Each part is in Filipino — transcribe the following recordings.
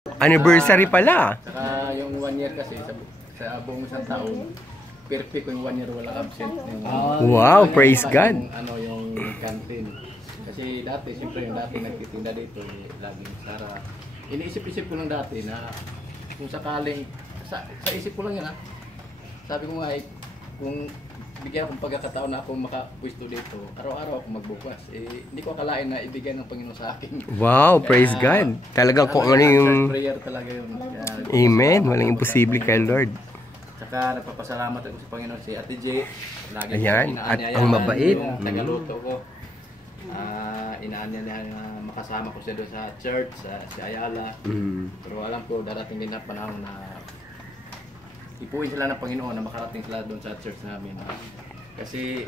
Anniversary pala. Saka yung 1 year kasi sa buong isang taon, perfect yung 1 year walang absent. Wow, praise God. Yung canteen. Kasi dati, siyempre yung dati nagtitinda dito, laging Sara. Iniisip-isip ko lang dati na kung sakaling, sa isip ko lang yan sabi ko nga kung bigyan akong pagkakataon na ako makapwesto dito, araw-araw ako magbukas. Hindi ko akalain na ibigay ng Panginoon sa akin. Wow, praise God. Talagang kung ano yung... prayer talaga yun. Amen. Walang imposible kay Lord. Saka nagpapasalamat ako sa Panginoon si Ate J. Lagi ayan, at ang mabait. Yung tagaluto ko. Inaanya niya na makasama ko siya doon sa church, si Ayala. Pero alam ko darating din na panahon na ipuin sila ng Panginoon na makarating sila doon sa church namin. Kasi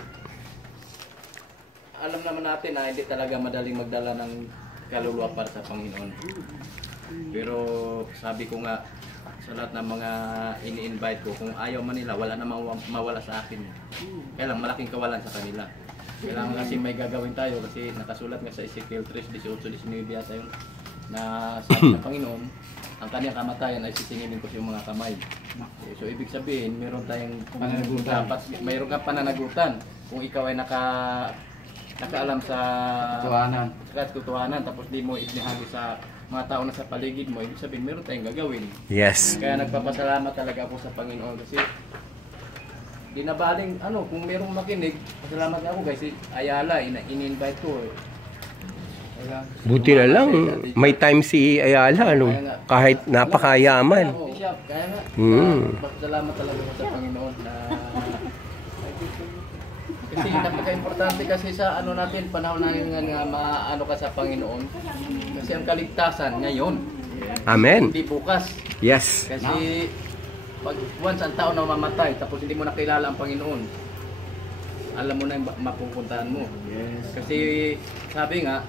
alam naman natin na hindi talaga madaling magdala ng kaluluwa para sa Panginoon. Pero sabi ko nga sa lahat ng mga ini-invite ko, kung ayaw man nila, wala namang mawala sa akin. Kaya lang malaking kawalan sa kanila. Kailangan kasi may gagawin tayo kasi nakasulat nga sa Ezekiel 3:18-19 yata yun na sabi ng Panginoon, ang kanyang kamatayan ay sisinginin ko sa iyong mga kamay. So ibig sabihin, meron tayong pananagutan. Mayroon kang pananagutan kung ikaw ay nakaalam sa katotohanan tapos di mo ibinahagi sa mga tao na sa paligid mo, ibig sabihin meron tayong gagawin. Yes. Kaya nagpapasalamat talaga ako sa Panginoon kasi di na baling kung merong makinig, pasalamat ako guys, si Ayala in-invite ko. Buti na lang, may time si Ayala, kahit napakayaman. Kaya nga, pasalamat talaga ako sa Panginoon na kasi napaka-importante kasi sa natin, panahon natin nga maano ka sa Panginoon. Kasi ang kaligtasan ngayon. Amen. Hindi bukas. Yes. Kasi pag once ang tao na mamatay tapos hindi mo nakilala ang Panginoon, alam mo na yung mapupuntahan mo. Yes. Kasi sabi nga,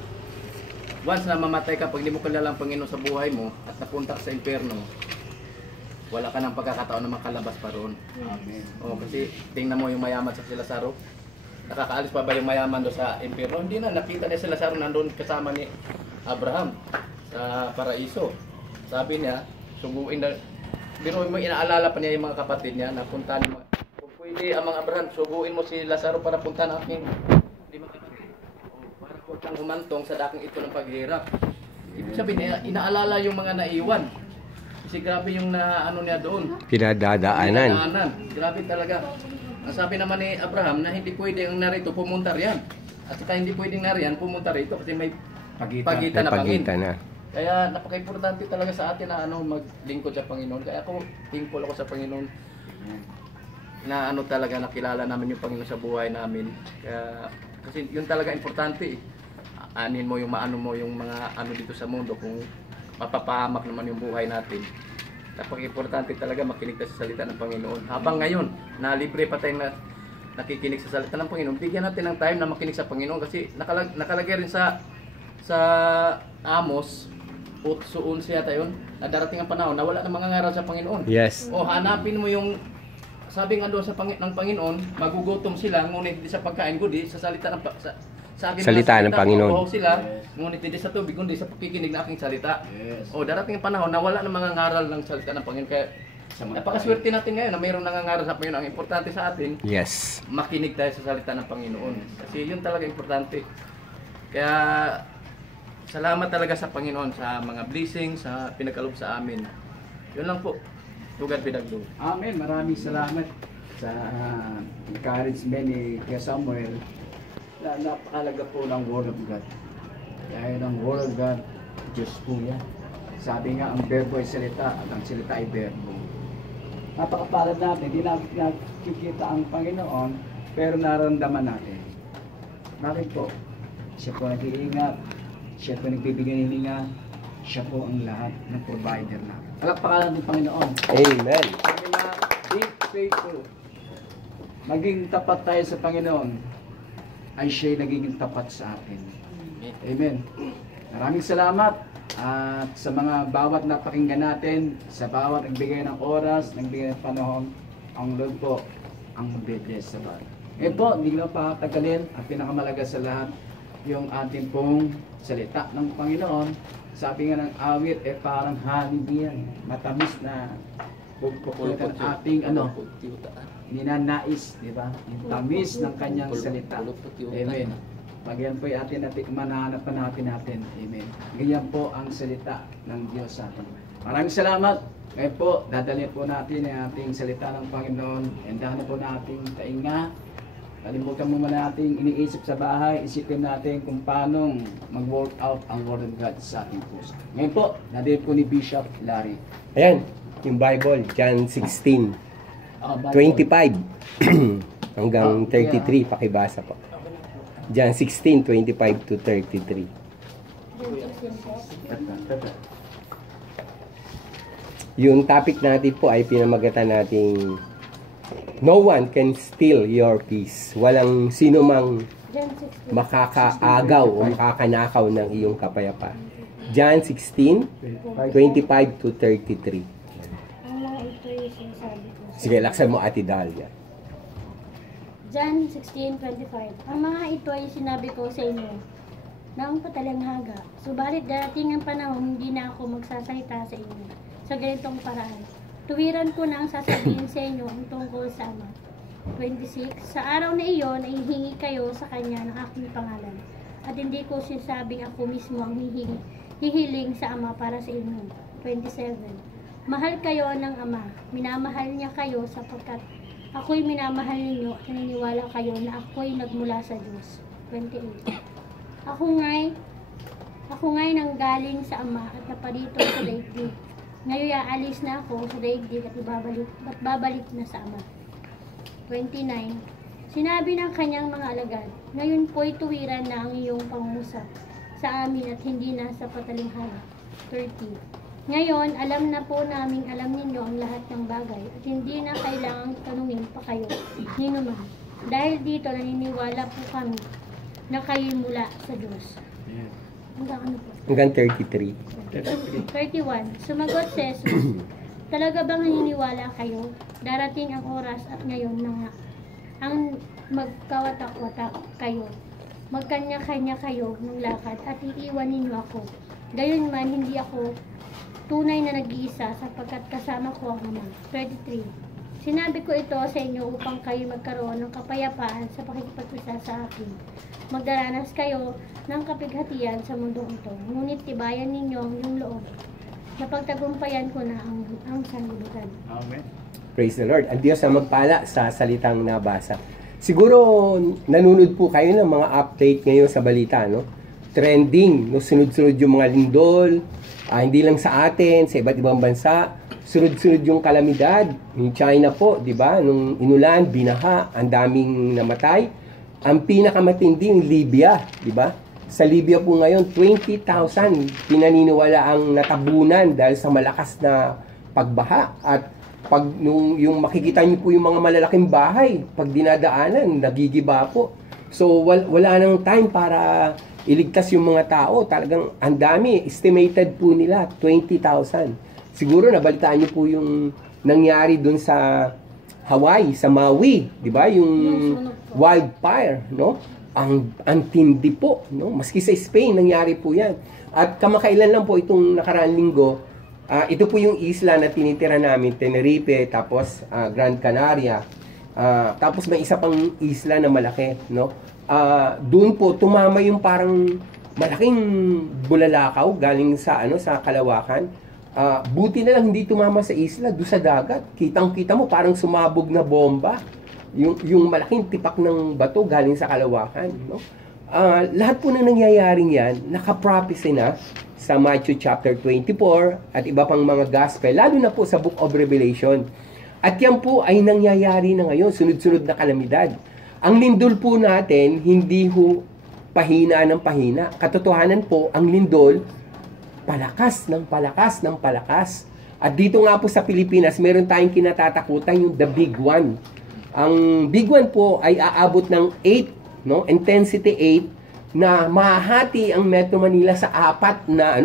once na mamatay ka pag hindi mo kilala ang Panginoon sa buhay mo at napunta ka sa impyerno, wala ka ng pagkakataon na makalabas pa roon. Amen. Kasi tingnan mo yung mayaman sa si Lazaro. Nakakaalis pa ba yung mayaman doon sa impyerno? Hindi na, nakita niya si Lazaro nandun kasama ni Abraham sa paraiso. Sabi niya, suguin na. Pero mo inaalala pa niya yung mga kapatid niya na puntahan mo. Kung pwede amang Abraham, suguin mo si Lazaro para puntahan ang aking lima kapatid. Para huwag kang humantong sa daking ito ng paghirap. Ibig sabihin niya, inaalala yung mga naiwan. Kasi grabe yung niya doon. Pinadadaanan. Grabe talaga. Ang sabi naman ni Abraham na hindi pwede ang narito pumunta riyan. At saka hindi pwedeng nariyan pumunta rito kasi may pagitan na pangin. Kaya napaka-importante talaga sa atin na maglingkod sa Panginoon. Kaya ako thankful ako sa Panginoon na talaga nakilala namin yung Panginoon sa buhay namin. Kaya kasi yun talaga importante. Anin mo yung maano mo yung mga dito sa mundo kung mapapahamak naman yung buhay natin. Napaka-importante talaga makinig tayo sa salita ng Panginoon. Habang ngayon, na libre pa tayong nakikinig sa salita ng Panginoon, bigyan natin ng time na makinig sa Panginoon kasi nakalagay rin sa Amos 8:11 yata yun, na darating ang panahon na wala na mangangaral sa Panginoon. Yes. Hanapin mo yung sabi nga doon ng Panginoon, magugutom sila ngunit hindi sa pagkain kundi sa salita ng salita ng Panginoon. Sila ngunit hindi sa tubig kundi sa pakikinig ng aking salita. Yes. Darating ang panahon na wala na mangangaral ng salita ng Panginoon. Kaya napakaswerte natin ngayon na mayroong nangangaral sa Panginoon. Ang importante sa atin, yes, makinig tayo sa salita ng Panginoon. Kasi yun talaga importante. Kaya salamat talaga sa Panginoon sa mga blessings, sa pinagkaloob sa amin. Yun lang po. Tugad Bidagdo. Amen. Maraming salamat sa encouragement ni Kuya Samuel. Napakalaga po ng Word of God. Dahil ang Word of God, Diyos po yan. Sabi nga, ang verbo ay salita at ang salita ay verbo. Napakapalad natin. Hindi nakikita ang Panginoon, pero nararamdaman natin. Bakit po? Siya po nag-iingat. Siya po nagbibigay ng hininga. Siya po ang lahat ng provider natin. Palakpakan natin Panginoon. Amen. Sabi na, be faithful. Maging tapat tayo sa Panginoon ay siya'y nagiging tapat sa atin. Amen. Maraming salamat at sa mga bawat napakinggan natin, sa bawat nagbigay ng oras, nagbigay ng panahon, ang Lord po ang mag-bless sa bawat. Ngayon po, hindi na pa tagalin at pinakamalaga sa lahat, yung ating pong salita ng Panginoon. Sabi nga ng awit, parang honey yan. Matamis na pupulutan ating ninanais, di ba? Yung tamis ng kanyang salita. Amen. Pag yan po atin mananapan natin. Amen. Ganyan po ang salita ng Diyos sa atin. Maraming salamat. Ngayon po, dadalhin po natin ang ating salita ng Panginoon. Endahan na po nating tainga. Kalimutan mo muna nating iniisip sa bahay. Isipin natin kung paano mag-work out ang Word of God sa ating puso. Ngayon po, dadalhin po ni Bishop Larry. Ayan, yung Bible, John 16, Bible. 25 hanggang 33, pakibasa po. John 16, 25 to 33. Yung topic natin po ay pinamagatan nating no one can steal your peace. Walang sino mang makakaagaw o makakanakaw ng iyong kapayapaan. John 16, 25 to 33. Ang mga ito yung sinasabi ko. Sige, laksan mo, Ate Dahlia. John 16:25. Ang mga ito ay sinabi ko sa inyo ng patalanghaga. Subalit darating ang panahon, hindi na ako magsasalita sa inyo sa ganitong paraan. Tuwiran ko na ang sasabihin sa inyo ang tungkol sa Ama. 26. Sa araw na iyon ay hihingi kayo sa Kanya ng aking pangalan. At hindi ko sinasabing ako mismo ang hihiling sa Ama para sa inyo. 27. Mahal kayo ng Ama. Minamahal niya kayo sapagkat ako'y minamahal ninyo at naniniwala kayo na ako'y nagmula sa Diyos. 28. Ako nga'y nanggaling sa Ama at naparito sa daigdig. Ngayon aalis na ako sa daigdig at babalik na sa Ama. 29. Sinabi ng kanyang mga alagad, ngayon po'y tuwiran na ang iyong pangungusap sa amin at hindi na sa patalinghala. 30. Ngayon, alam na po naming alam ninyo ang lahat ng bagay at hindi na kailangang tanungin pa kayo nino man. Dahil dito naniniwala po kami na kayo mula sa Diyos. Hanggang ano po? Hanggang 33. 31. Sumagot si Jesus, talaga bang naniniwala kayo? Darating ang oras at ngayon na nga ang magkawatak-watak kayo. Magkanya-kanya kayo ng lakad at iiwan ninyo ako. Gayon man, hindi ako tunay na nag-iisa sapagkat kasama ko ang Ama. 33. Sinabi ko ito sa inyo upang kayo magkaroon ng kapayapaan sa pakikipag-isa sa akin. Magdaranas kayo ng kapighatian sa mundong ito. Ngunit tibayan ninyo ang iyong loob. Napagtagumpayan ko na ang sanlibutan. Amen. Praise the Lord. Ang Diyos na magpala sa salitang nabasa. Siguro, nanunod po kayo ng mga update ngayon sa balita, no? Trending, no? Sunod-sunod yung mga lindol, hindi lang sa atin, sa iba't ibang bansa. Sunod-sunod yung kalamidad. Yung China po, di ba? Nung inulan, binaha, ang daming namatay. Ang pinakamatindi yung Libya, di ba? Sa Libya po ngayon, 20,000 pinaniniwala ang natabunan dahil sa malakas na pagbaha. At pag yung makikita niyo po yung mga malalaking bahay, pag dinadaanan, nagigiba po. So wala nang time para iligtas yung mga tao. Talagang ang dami, estimated po nila 20,000. Siguro nabalitaan niyo po yung nangyari dun sa Hawaii, sa Maui, di ba? Yung wildfire, no? Ang tindi po, no? Maski sa Spain nangyari po 'yan. At kamakailan lang po itong nakaraang linggo, ito po yung isla na tinitira namin, Tenerife, tapos Gran Canaria. Tapos may isa pang isla na malaki, no? Doon po tumama yung parang malaking bulalakaw galing sa sa kalawakan. Buti na lang hindi tumama sa isla, doon sa dagat. Kitang-kita mo parang sumabog na bomba. Yung malaking tipak ng bato galing sa kalawakan, no? Lahat po na nangyayaring yan, naka-prophecy na sa Matthew chapter 24 at iba pang mga gospel, lalo na po sa Book of Revelation. At yan po ay nangyayari na ngayon, sunod-sunod na kalamidad. Ang lindol po natin, hindi ho pahina ng pahina. Katotohanan po, ang lindol, palakas ng palakas ng palakas. At dito nga po sa Pilipinas, meron tayong kinatatakutan, yung the big one. Ang big one po ay aabot ng 8, no? Intensity 8 na mahati ang Metro Manila sa apat na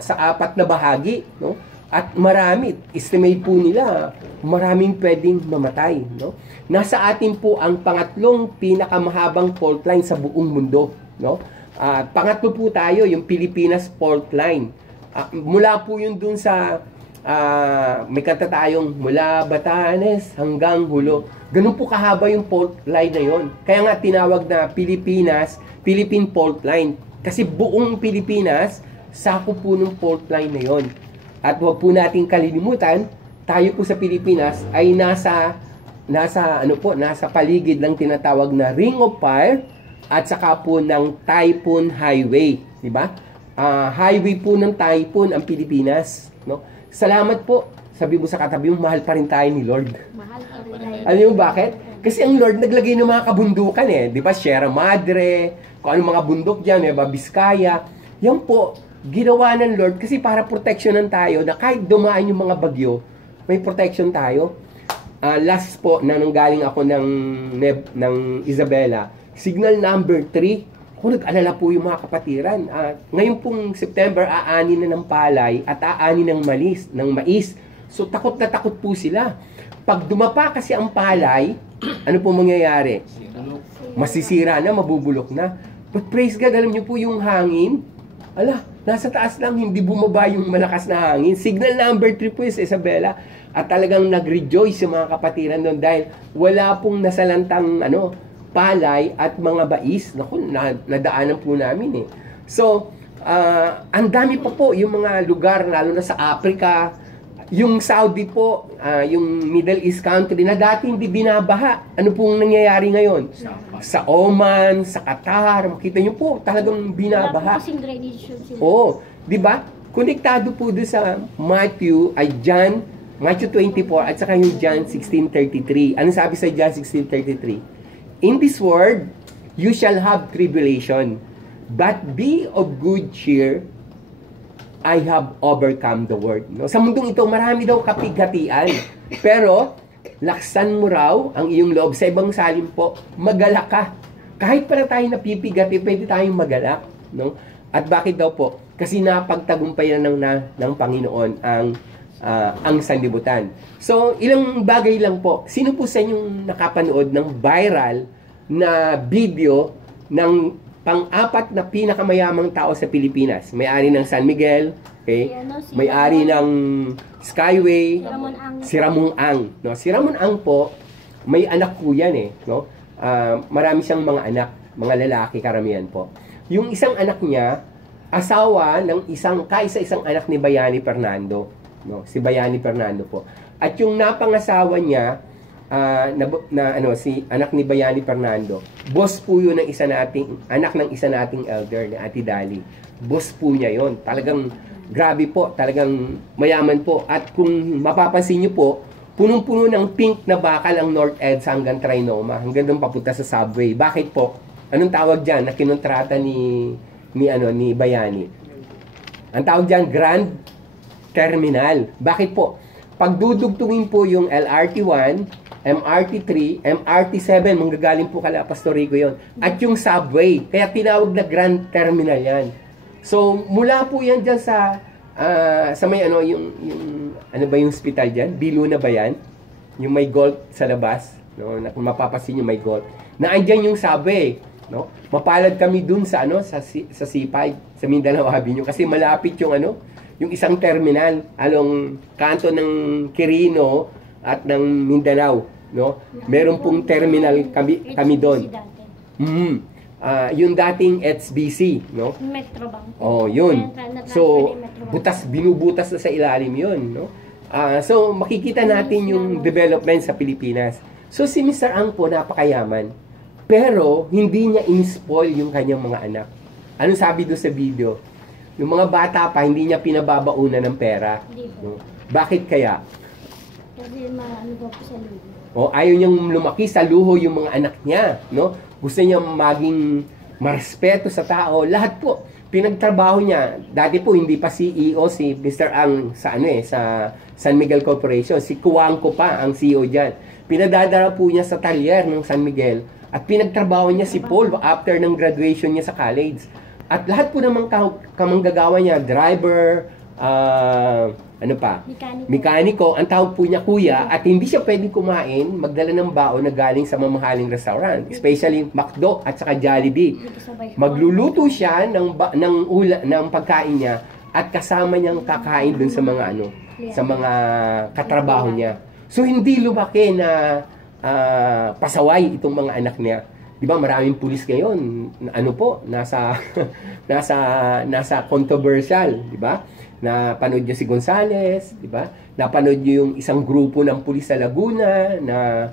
sa apat na bahagi, no? At marami, estimate po nila, maraming pwedeng mamatay. No? Nasa atin po ang pangatlong pinakamahabang fault line sa buong mundo. No? Pangatlo po tayo, yung Pilipinas fault line. Mula po yun dun sa, may kanta tayong mula Batanes hanggang Hulo. Ganun po kahaba yung fault line na yon. Kaya nga tinawag na Philippine fault line. Kasi buong Pilipinas, sakop po ng fault line na yon. At huwag po nating kalilimutan, tayo po sa Pilipinas ay nasa paligid ng tinatawag na Ring of Fire at saka po ng Typhoon Highway, di ba? Highway po ng typhoon ang Pilipinas, no? Salamat po. Sabi mo sa katabi mo, mahal pa rin tayo ni Lord. Mahal pa rin tayo. Alam mo bakit? Kasi ang Lord naglagay ng mga kabundukan eh. Di ba? Sierra Madre, kung anong mga bundok dyan, di ba? Biskaya. Yan po, ginawa ng Lord kasi para protectionan tayo na kahit dumaan yung mga bagyo, may protection tayo. Last po, na nanggaling ako ng Isabela, signal number 3, ako nag-alala po yung mga kapatiran. Ngayon pong September, aani na ng palay at aani ng mais. So, takot na takot po sila. Pag dumapa kasi ang palay, ano po mangyayari? Masisira na, mabubulok na. But praise God, alam niyo po yung hangin, nasa taas lang, hindi bumaba yung malakas na hangin. Signal number 3 po sa Isabela. At talagang nag-rejoice yung mga kapatiran doon dahil wala pong nasalantang palay at mga bais. Naku, nadaanan po namin eh. So, ang dami pa po yung mga lugar, lalo na sa Africa, yung Saudi po, yung Middle East country na dati hindi binabaha. Ano pong nangyayari ngayon? Sa Oman, sa Qatar, makita nyo po, talagang binabaha. Wala po kasing drainage yun sila. Oo, di ba? Konektado po doon sa John 24 at saka yung John 16:33. Ano sabi sa John 16:33? In this world, you shall have tribulation, but be of good cheer, I have overcome the world. No? Sa mundong ito, marami daw kapighatian. Pero, laksan mo raw ang iyong loob. Sa ibang salim po, magalak ka. Kahit para tayo napipigati, pwede tayong magalak. No? At bakit daw po? Kasi napagtagumpayan ng Panginoon ang sanlibutan. So, ilang bagay lang po. Sino po sa inyong nakapanood ng viral na video ng pang-apat na pinakamayamang tao sa Pilipinas? May-ari ng San Miguel, okay? May-ari ng Skyway, si Ramon Ang. No? Si Ramon Ang po, may anak po yan eh. No? Marami siyang mga anak, mga lalaki karamihan po. Yung isang anak niya, asawa ng kaisa-isang anak ni Bayani Fernando. No, si Bayani Fernando po. At yung napangasawa niya si anak ni Bayani Fernando, boss po yun ng anak ng isa nating elder ni Ate Dali. Boss po niya yon. Talagang grabe po, talagang mayaman po. At kung mapapansin niyo po, punong-puno ng pink na bakal ang North EDSA hanggang Trinoma, hanggang doon papunta sa subway. Bakit po? Anong tawag diyan na kinontrata ni Bayani? Ang tawag diyan Grand Terminal. Bakit po? Pagdudugtungin po yung LRT1, MRT3, MRT7, manggagaling po kala Pastor Rico yun. At yung subway. Kaya tinawag na Grand Terminal yan. So, mula po yan dyan sa may yung hospital dyan? Biluna ba yan? Yung may gold sa labas. No? Kung mapapasin yung may gold. Na andyan yung subway. No? Mapalad kami dun sa C5, sa Mindanao Avenue. Kasi malapit yung yung isang terminal along kanto ng Quirino at ng Mindanao, no? Meron pong terminal kami doon. Yung dating HBC, no? Metrobank. Oh, yun. So, binubutas na sa ilalim yun, no? So, makikita natin yung development sa Pilipinas. So, si Mr. Ang po, napakayaman. Pero, hindi niya in-spoil yung kanyang mga anak. Ano sabi doon sa video? Yung mga bata pa, hindi niya pinababaunan ng pera. No? Bakit kaya? Kasi maano po sa luho. Ayaw niyang lumaki sa luho yung mga anak niya. No? Gusto niya maging marespeto sa tao. Lahat po, pinagtrabaho niya. Dati po, hindi pa CEO si Mr. Ang sa San Miguel Corporation. Si Kuwangko pa ang CEO dyan. Pinadadala po niya sa talyer ng San Miguel. At pinagtrabaho niya si Paul after ng graduation niya sa college. At lahat po naman kamanggagawa niya, driver, ano pa? Mekaniko. Mekaniko, ang tawag po niya kuya, at hindi siya pwedeng kumain, magdala ng baon na galing sa mamahaling restaurant, especially McDo at saka Jollibee. Dito sa Baykwan. Magluluto siya ng pagkain niya at kasama niyang kakain dun sa mga sa mga katrabaho niya. So hindi lumaki na pasaway itong mga anak niya. 'Di ba? Maraming pulis ngayon, nasa nasa controversial, 'di ba? Napanood niyo si Gonzales, 'di ba? Napanood niyo yung isang grupo ng pulis sa Laguna na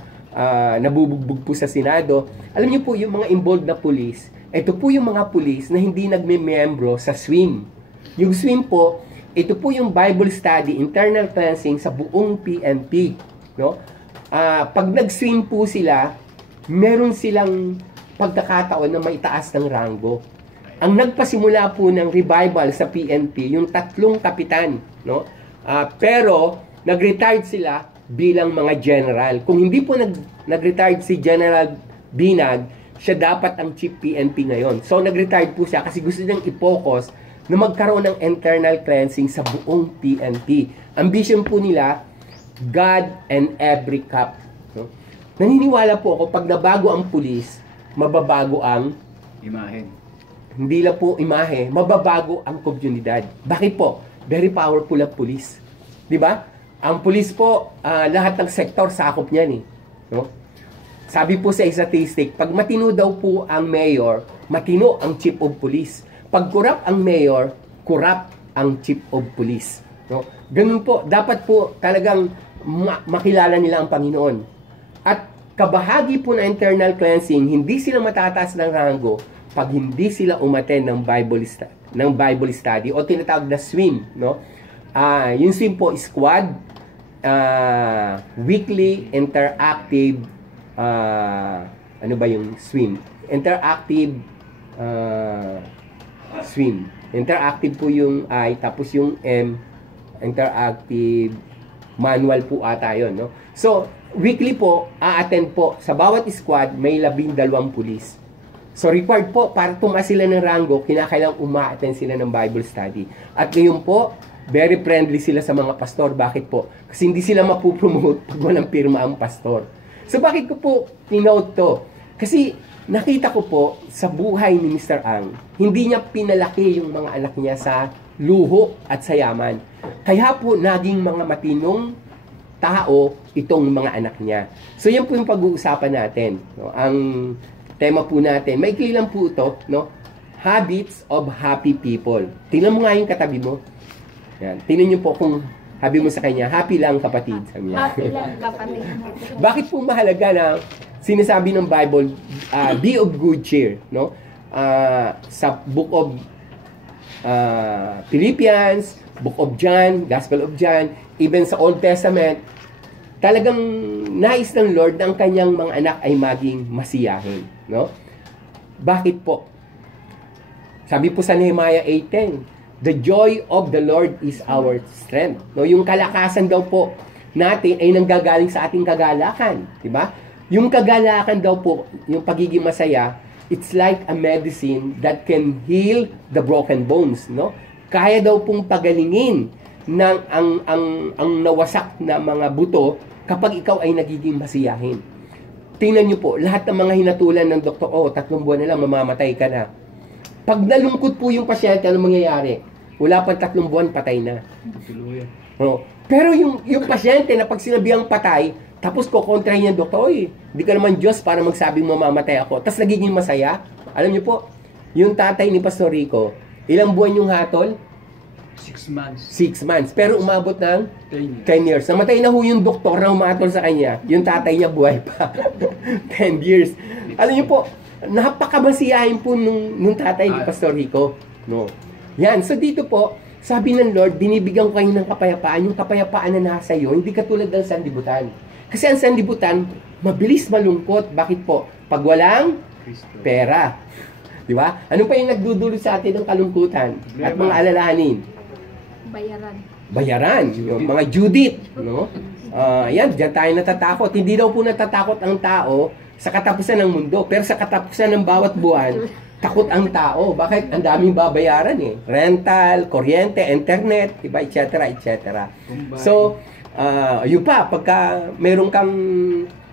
nabubugbog po sa Senado. Alam niyo po, yung mga involved na pulis, ito po yung mga pulis na hindi nagme-membro sa SWIM. Yung SWIM po, ito po yung Bible study, internal cleansing sa buong PNP, no? Pag nag-SWIM po sila, meron silang pagkakataon na maitaas ng ranggo. Ang nagpasimula po ng revival sa PNP, yung 3 kapitan, no? Pero nag-retired sila bilang mga general. Kung hindi po nag-retired si General Binag, siya dapat ang chief PNP ngayon. So nag-retired po siya kasi gusto niyang i-focus na magkaroon ng internal cleansing sa buong PNP. Ambition po nila, God and every cup. No? Naniniwala po ako, pag nabago ang pulis, mababago ang Imahen. hindi lang po imahe, mababago ang komunidad. Bakit po? Very powerful ang pulis. Di ba? Ang pulis po, lahat ng sektor sakop niyan eh. No? Sabi po sa statistic, pag matino daw po ang mayor, matino ang chief of police. Pag corrupt ang mayor, corrupt ang chief of police. No? Ganun po, dapat po talagang makilala nila ang Panginoon. At kabahagi po na internal cleansing, hindi sila matataas ng rango pag hindi sila umattend ng Bible study o tinatawag na SWIM, no? Yung SWIM po, squad, weekly interactive, ano ba yung SWIM? Interactive SWIM. Interactive po yung I, tapos yung M, interactive manual po ata yun, no? So, weekly po, a-attend po, sa bawat squad, may 12 pulis. So, required po, para tumaas sila ng rango, kinakailangang uma-attend sila ng Bible study. At ngayon po, very friendly sila sa mga pastor. Bakit po? Kasi hindi sila mapupromote pag walang pirma ang pastor. So, bakit ko po tinote to? Kasi, nakita ko po, sa buhay ni Mr. Ang, hindi niya pinalaki yung mga anak niya sa luho at sa yaman. Kaya po, naging mga matinong tao itong mga anak niya. So, yan po yung pag-uusapan natin. No? Ang tema po natin, maikli lang po ito, no? Habits of happy people. Tingnan mo nga yung katabi mo. Yan. Tingnan niyo po kung habi mo sa kanya, happy lang kapatid. Sabi niya. Happy lang kapatid. Bakit po mahalaga na sinasabi ng Bible, be of good cheer, no? Sa book of Philippians, book of John, Gospel of John, even sa Old Testament, talagang nais ng Lord na ang kanyang mga anak ay maging masiyahin, no? Bakit po? Sabi po sa Nehemiah 8:10, the joy of the Lord is our strength. No, yung kalakasan daw po natin ay nanggagaling sa ating kagalakan, di ba? Yung kagalakan daw po, yung pagiging masaya, it's like a medicine that can heal the broken bones, no? Kaya daw pong pagalingin ng ang nawasak na mga buto kapag ikaw ay nagiging masiyahin. Tingnan niyo po, lahat ng mga hinatulan ng doktor, 3 buwan na lang, mamamatay ka na. Pag nalungkot po yung pasyente, ano mangyayari? Wala pang 3 buwan, patay na. No? Pero yung pasyente na pag sinabihang patay, tapos kukontrahin niya, doktor, hindi ka naman Diyos para magsabing mamamatay ako. Tapos nagiging masaya. Alam niyo po, yung tatay ni Pastor Rico, ilang buwan yung hatol? 6 months. 6 months. Pero umabot ng 10 years. 10 years. Namatay na ho yung doktor na umatol sa kanya. Yung tatay niya buhay pa. 10 years. Alam niyo po, napakamasiyahin po nung tatay ni Pastor Rico. No. Yan. So dito po, sabi ng Lord, binibigyan ko kayo ng kapayapaan. Yung kapayapaan na nasa iyo, hindi katulad ng sanlibutan. Kasi ang sanlibutan, mabilis malungkot. Bakit po? Pag walang pera. Di ba? Ano pa yung nagdudulot sa atin ng kalungkutan at mga alalahanin? Bayaran. Yung mga Judith, no? Yan, diyan tayo natatakot. Hindi daw po natatakot ang tao sa katapusan ng mundo, pero sa katapusan ng bawat buwan, takot ang tao. Bakit? Ang daming babayaran eh. Rental, kuryente, internet, diba, etc. etc. So, yun pa, pagka meron kang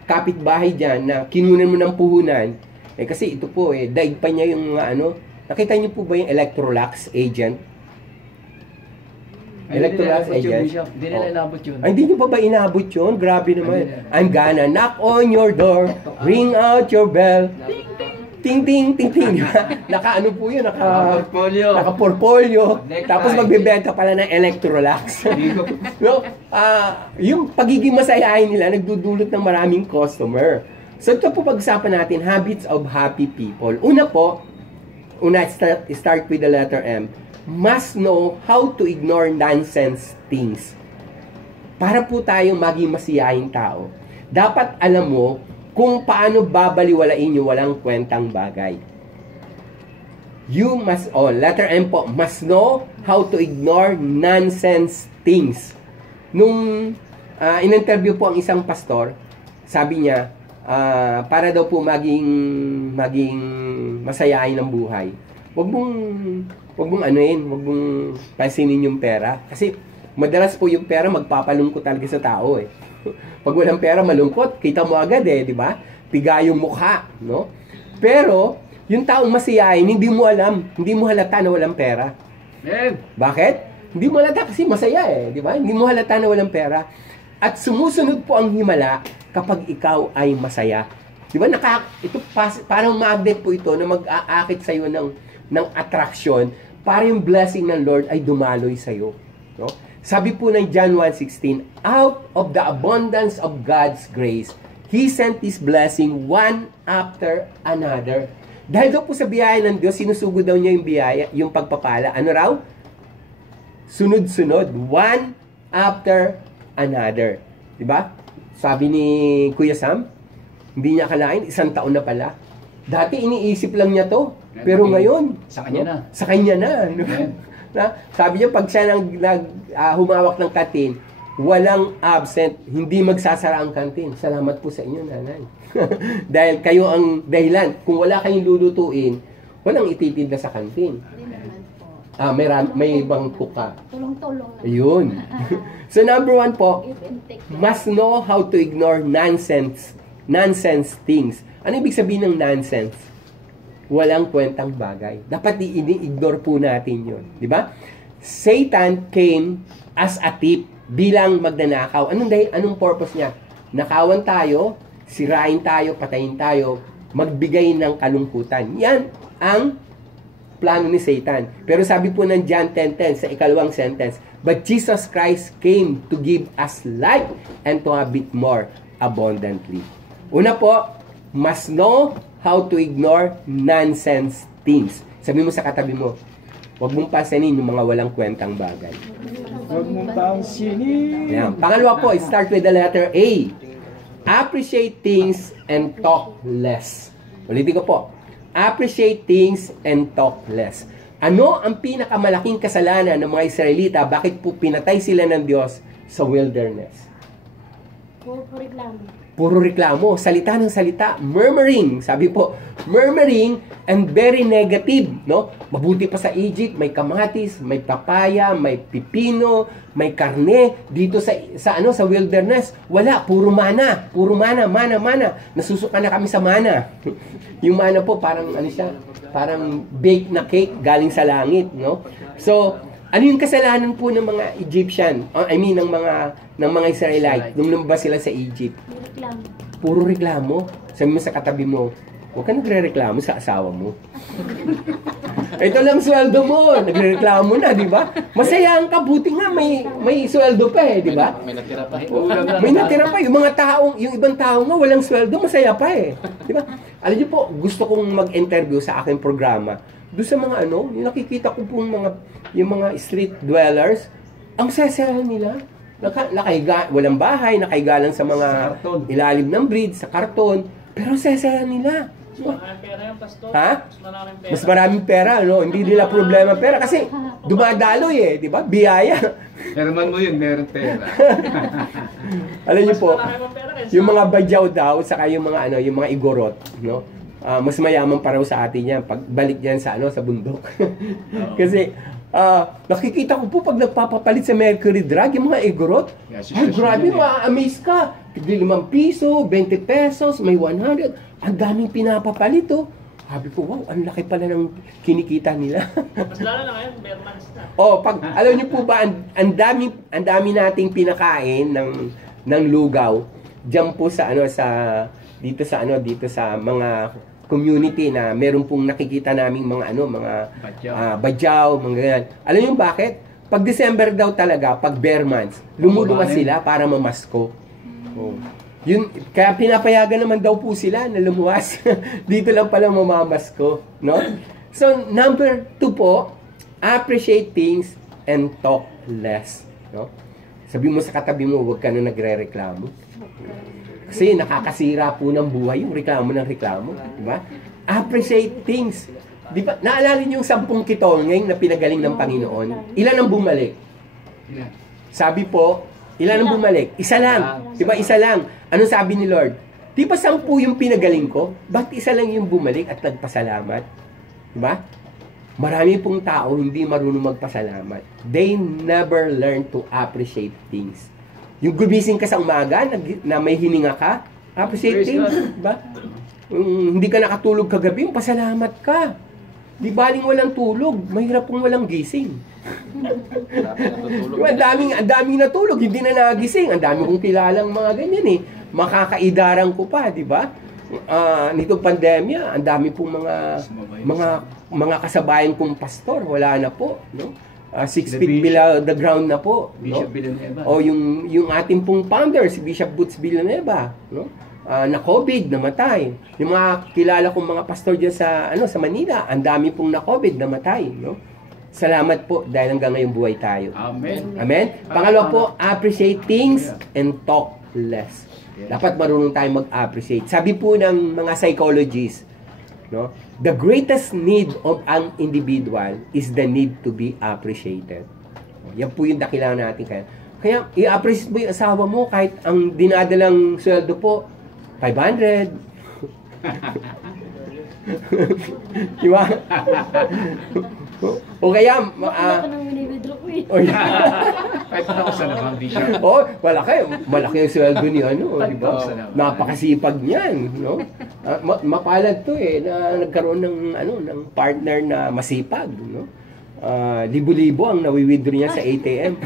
kapitbahay dyan na kinunan mo ng puhunan, eh kasi ito po eh, daig pa niya yung nakita niyo po ba yung Electrolux agent? Electrolux agent? Hindi nila inabot yun. Ay, hindi niyo pa ba inabot yun? Grabe naman. I'm gonna knock on your door, ring out your bell, ting ting ting ting. Naka-ano po yun, naka-portfolio. Tapos magbebenta pala ng Electrolux. No? Yung pagiging masayahin nila, nagdudulot ng maraming customer. So ito po pag-usapan natin, habits of happy people. Una, start with the letter M. Must know how to ignore nonsense things. Para po tayong maging masiyahing tao, dapat alam mo kung paano babaliwalain yung walang kwentang bagay. You must, letter M po, must know how to ignore nonsense things. Nung in-interview po ang isang pastor, sabi niya, para daw po maging masayahin ng buhay, wag mong pansinin yung pera. Kasi madalas po yung pera magpapalungkot talaga sa tao eh. Pag walang pera, malungkot. Kita mo agad eh, di ba? Piga yung mukha, no? Pero, yung taong masiyahin, hindi mo alam, hindi mo halata na walang pera. Bakit? Hindi mo halata kasi masaya eh, di ba? Hindi mo halata na walang pera. At sumusunod po ang himala kapag ikaw ay masaya. Di ba? Parang magnet po ito na mag-aakit sa'yo ng attraction para yung blessing ng Lord ay dumaloy sa'yo. No? Sabi po ng John 1:16, out of the abundance of God's grace, He sent His blessing one after another. Dahil daw po sa biyaya ng Diyos, sinusugod daw niya yung biyaya, yung pagpapala. Ano raw? Sunod-sunod. One after another. Diba? Sabi ni Kuya Sam, hindi niya akalain, 1 taon na pala. Dati iniisip lang niya to. Pero ngayon, sa kanya na. Sa kanya na. Sabi niya, pag siya humawak ng kantin, walang absent, hindi magsasara ang kantin. Salamat po sa inyo, nanay. Dahil kayo ang dahilan. Kung wala kayong lulutuin, walang ititinda sa kantin. May bangko ka. Tulong-tulong. Ayun. So number 1 po, must know how to ignore nonsense things. Ano ibig sabihin ng nonsense? Walang kwentang bagay. Dapat i-ignore po natin yun. Di ba? Satan came as a thief bilang magnanakaw. Anong purpose niya? Nakawan tayo, sirain tayo, patayin tayo, magbigay ng kalungkutan. Yan ang plano ni Satan. Pero sabi po ng John 10:10 sa ikalawang sentence, but Jesus Christ came to give us life and to have it more abundantly. Una po, must know how to ignore nonsense things. Sabi mo sa katabi mo, huwag mong pansinin yung mga walang kwentang bagay. Huwag mong pansinin. Yan. Pangalawa po, start with the letter A. Appreciate things and talk less. Ulitin ko po. Appreciate things and talk less. Ano ang pinakamalaking kasalanan ng mga Israelita? Bakit po pinatay sila ng Diyos sa wilderness? Puro reklamo. Puro reklamo, salita ng salita, murmuring. Sabi po, murmuring and very negative, no? Mabuti pa sa Egypt, may kamatis, may papaya, may pipino, may karne. Dito sa wilderness, wala, puro mana. Nasusuka na kami sa mana. Yung mana po parang parang baked na cake galing sa langit, no? So, ano yung kasalanan po ng mga Egyptian? Ng mga Israelite nung lumabas sila sa Egypt? Puro reklamo. Sabi mo sa katabi mo, huwag ka nagre-reklamo sa asawa mo. Ito lang sweldo mo. Nagre-reklamo na, di ba? Masaya ang kabuti nga, may sweldo pa eh, di ba? May natira pa. May natira pa. Yung ibang tao nga, walang sweldo, masaya pa eh. Di ba? Alam niyo po, gusto kong mag-interview sa aking programa. Doon sa mga yung nakikita ko pong yung mga street dwellers, ang saya nila. Walang bahay, nakaiga lang sa mga ilalim ng bridge, sa karton, pero saya nila. Maraming pera yung pastor. Ha? Mas maraming pera. Mas maraming pera, no? Hindi nila problema pera kasi dumadaloy eh, di ba? Biyaya. Meron mo yun, meron pera. Alam niyo po, Mas marami pang pera kaysa- yung mga badyaw daw, saka yung mga yung mga igorot, no? mas mayaman pa raw sa atin yan pagbalik yan sa sa bundok. Kasi nakikita ko po pag nagpapapalit sa Mercury Drug yung mga igorot. Yes, Ay, grabe, yes. ma-amaze ka. Tigli 5 piso, 20 pesos, may 100. Ang daming pinapapalit, oh. Sabi ko, wow, ang laki pala ng kinikita nila. Mas lalo na ngayon, bare months na. Alam niyo po ba, ang dami nating pinakain ng lugaw diyan po sa dito sa mga community na meron pong nakikita naming mga badyaw, mga ganyan. Alam niyo bakit? Pag December daw talaga, pag bare months, lumuluwas sila para mamasko. Oh. Yun, kaya pinapayagan naman daw po sila na lumuwas. Dito lang pala mamamasko, no? So, number 2 po, appreciate things and talk less, no? Sabi mo sa katabi mo, huwag ka na nagre-reklamo. Kasi nakakasira po ng buhay yung reklamo ng reklamo, di ba? Appreciate things. Di ba? Naalala niyo yung 10 kitongeng na pinagaling ng Panginoon? Ilan ang bumalik? Sabi po, ilan ang bumalik? Isa lang. Di ba? Isa lang. Anong sabi ni Lord? Di ba 10 yung pinagaling ko? Bakit isa lang yung bumalik at nagpasalamat? Di ba? Marami pong tao hindi marunong magpasalamat. They never learn to appreciate things. Yung gumising ka sa umaga, na may hininga ka, appreciate things. Diba? Hindi ka nakatulog kagabi, pasalamat ka. Di baling walang tulog, mahirap pong walang gising. Diba, ang daming natulog, hindi na nagising. Ang dami kong kilalang mga ganyan eh. Makakaidaran ko pa, di ba? Nitong pandemya, ang dami pong mga kasabayan kong pastor, wala na po, no? 6 feet below the ground na po, Bishop no? Villanueva. O yung ating pong founder, si Bishop Boots Villanueva, no? Na COVID, namatay. Yung mga kilala kong mga pastor diyan sa Manila, ang dami pong na COVID, namatay, no? Salamat po dahil hanggang ngayon buhay tayo. Amen. Amen? Pangalawa po, appreciate things and talk less. Dapat marunong tayong mag-appreciate. Sabi po ng mga psychologists, no? The greatest need of an individual is the need to be appreciated. Yan po yung dakilan natin. Kaya i-appreciate mo yung asawa mo kahit ang dinadalang sweldo po, 500. Diba? O kaya, Ako nang winibidro ko eh. 5,000 naman, Bishop. malaki yung sweldo ni di ba? 5,000 naman. Napakasipag niyan, no? Mapalad to na nagkaroon ng partner na masipag, no? Libo-libo ang nawi-withdraw niya sa ATM.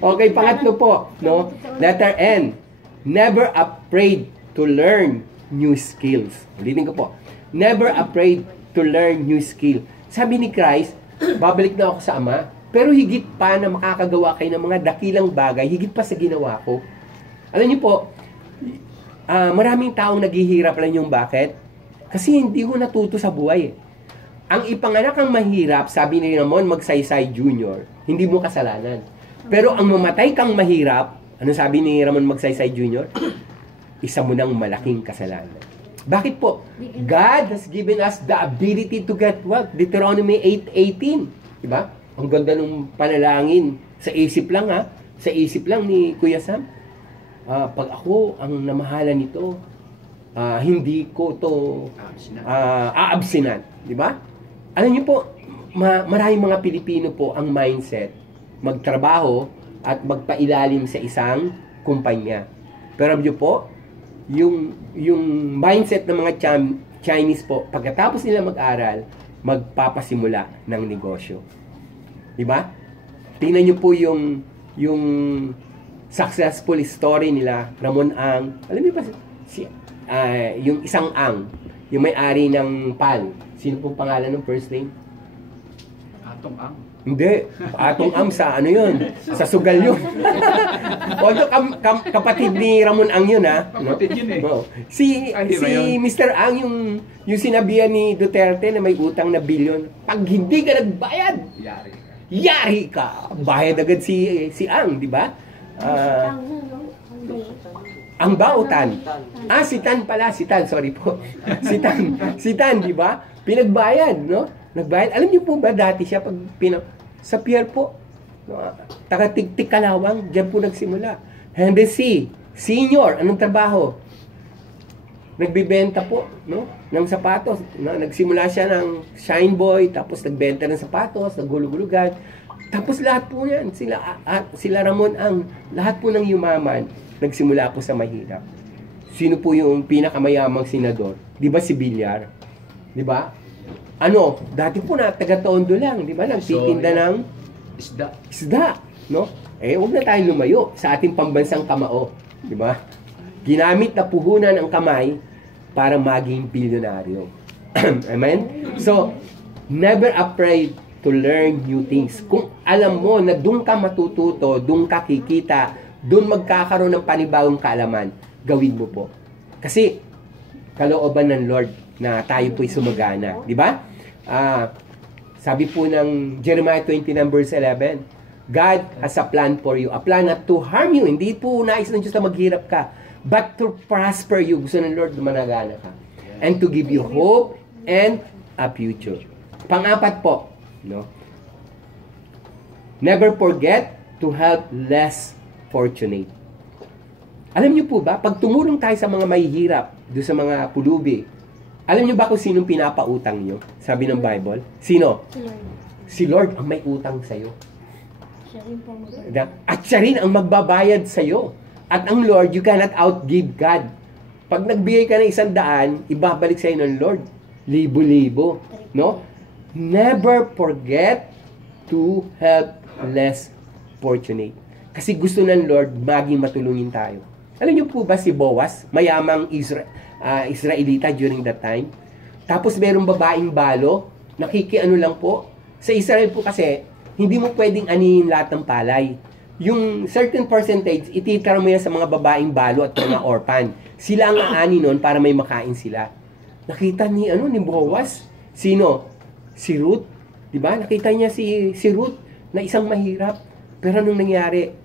Okay, pangatlo po, no? Letter N. Never afraid to learn new skills. Ulitin ko po. Never afraid to learn new skill. Sabi ni Christ, babalik na ako sa Ama, pero higit pa na makakagawa kayo ng mga dakilang bagay, higit pa sa ginawa ko. Alam niyo po, maraming taong naghihirap lang yung bakit? Kasi hindi ko natuto sa buhay. Ang ipanganak ang mahirap, sabi ni Ramon Magsaysay Jr., hindi mo kasalanan. Pero ang mamatay kang mahirap, ano sabi ni Ramon Magsaysay Jr.? Isa mo ng malaking kasalanan. Bakit po? God has given us the ability to get wealth. Deuteronomy 8:18. Diba? Ang ganda ng panalangin. Sa isip lang Sa isip lang ni Kuya Sam. Pag ako ang namahalan nito, hindi ko to aabsinan. Diba? Alam niyo po, maraming mga Pilipino po ang mindset magtrabaho at magpailalim sa isang kumpanya. Pero alam niyo po, yung mindset ng mga Chinese po, pagkatapos nila mag-aral, magpapasimula ng negosyo. Diba? Tingnan nyo po yung successful story nila, Ramon Ang. Alam niyo ba, yung isang Ang, yung may-ari ng PAL. Sino pong pangalan ng first name? Atong Ang. Hindi. Atong Ang sa yun? Sa sugal yun. Although kapatid ni Ramon Ang yun Kapatid yun eh. No. Si Mr. Ang yung sinabihan ni Duterte na may utang na bilyon. Pag hindi ka nagbayad, yari ka. Bayad agad si Ang, di ba? Ang bautan. Si Tan pala. Si Tan, sorry po. Si Tan, di ba? Pinagbayad, no? Nagbayad. Alam niyo po ba, dati siya sa pier po, taga-Tigtig Kalawang, diyan po nagsimula. Henry C. Senior, anong trabaho? nagbibenta po, no, ng sapatos. No? Nagsimula siya ng Shine Boy, tapos nagbenta ng sapatos, naghulug-hulugan. Tapos lahat po yan, sila Ramon ang, lahat po ng yumaman, nagsimula po sa mahirap. Sino po yung pinakamayamang senador? Di ba si Villar? Di ba? Ano, dati po na taga-Tondo lang, di ba? Nagtitinda ng isda, no? Huwag na tayo lumayo sa ating pambansang kamao, di ba? Ginamit na puhunan ang kamay para maging bilyonaryo. Amen? So, never afraid to learn new things. Kung alam mo na doon ka matututo, doon ka kikita, doon magkakaroon ng panibagong kaalaman, gawin mo po. Kasi, kalooban ng Lord na tayo po'y sumagana. Di ba? Sabi po ng Jeremiah 29 verse 11, God has a plan for you. A plan not to harm you. Hindi po nais ng Diyos na maghirap ka, but to prosper you. Gusto ng Lord na managana ka. And to give you hope and a future. Pang-apat po, no? Never forget to help less fortunate. Alam niyo po ba, pag tumulong tayo sa mga mahihirap, doon sa mga pulubi, alam niyo ba kung sinong pinapautang niyo? Sabi ng Bible. Sino? Si Lord. Si Lord ang may utang sa'yo. Siya rin po At siya rin ang magbabayad sa'yo. At ang Lord, you cannot outgive God. Pag nagbigay ka ng 100, ibabalik sa'yo ng Lord. Libo-libo. No? Never forget to help less fortunate. Kasi gusto ng Lord, maging matulungin tayo. Alam niyo po ba si Boaz, mayamang Israelita during that time? Tapos merong babaeng balo, nakikiano lang po. Sa Israel po kasi, hindi mo pwedeng anihin lahat ng palay. Yung certain percentage, ititira mo yan sa mga babaeng balo at mga orphan. Sila ang aani nun para may makain sila. Nakita ni Boaz, sino? Si Ruth. Diba? Nakita niya si Ruth na isang mahirap. Pero nung nangyari,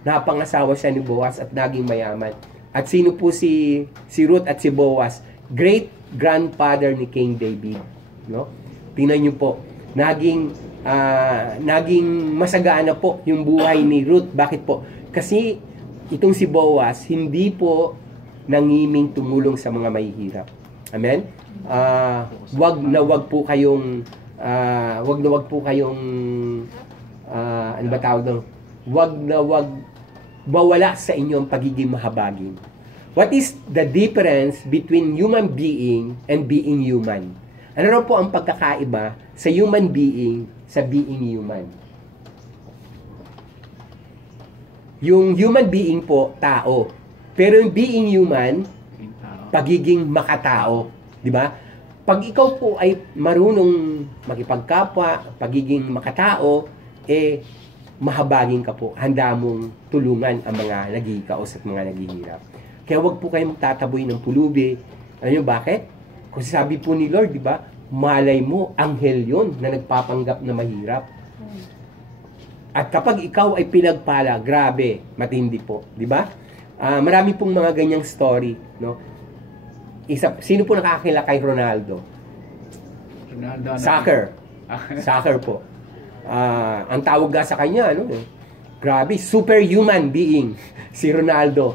napangasawa siya ni Boaz at naging mayaman. At sino po si Ruth at si Boaz? Great grandfather ni King David. No? Tingnan niyo po, naging masagana po yung buhay ni Ruth. Bakit po? Kasi itong si Boaz, hindi po nangiming tumulong sa mga mahihirap. Amen? Wag na wag po kayong ano ba tawag doon? Wag mawala sa inyo ang pagiging mahabagin. What is the difference between human being and being human? Ano raw po ang pagkakaiba sa human being sa being human? Yung human being po, tao. Pero yung being human, pagiging makatao. Di ba? Pag ikaw po ay marunong makipagkapwa, pagiging makatao, mahabagin ka po. Handa mong tulungan ang mga nagkikaos at mga naghihirap. Kaya wag po kayong magtataboy ng pulubi. Alam niyo bakit? Kasi sabi po ni Lord, di ba? Malay mo, anghel yon na nagpapanggap na mahirap. At kapag ikaw ay pinagpala, grabe, matindi po. Di ba? Marami pong mga ganyang story. No? Sino po nakakakilala kay Ronaldo? Soccer. Soccer po. Ang tawag nga sa kanya, grabe, superhuman being si Ronaldo.